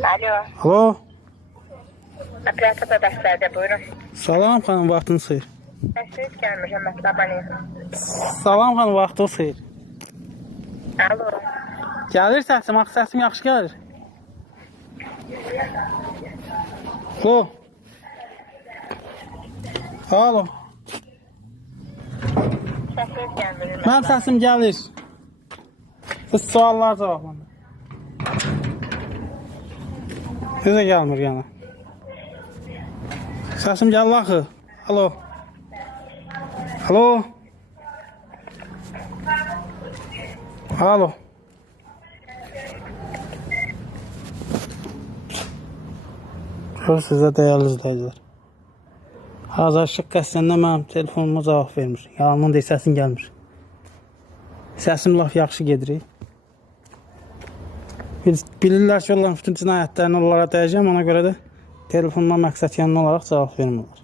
Alo. Alo. Operator dəstədə buyurun. Salam xanım, vaxtınız xeyir. Dəstəyiz gəlmişəm, mətləbəni. Salam xanım, vaxtınız xeyir. Alo. Gəlir səsim, axı səsim yaxşı gəlir. Alo. Alo. Dəstəyiz gəlmişəm. Mənim səsim gəlir. Siz suallar cavablandır. Necə gəlmir yana? Səsim gəlir axı. Alo. Alo. Alo. Görürsünüz də dəyərli izləyicilər. Azarşıq qəsdindən mənim telefonuma cavab vermir. Yalandan deyil, səsim gəlmir. Səsim laf yaxşı gedirik. Bilirlər ki, onların bütün cinayətlərini onlara dəyəcəm, ona görə də telefonuma məqsəd yanına olaraq cavab vermirlər.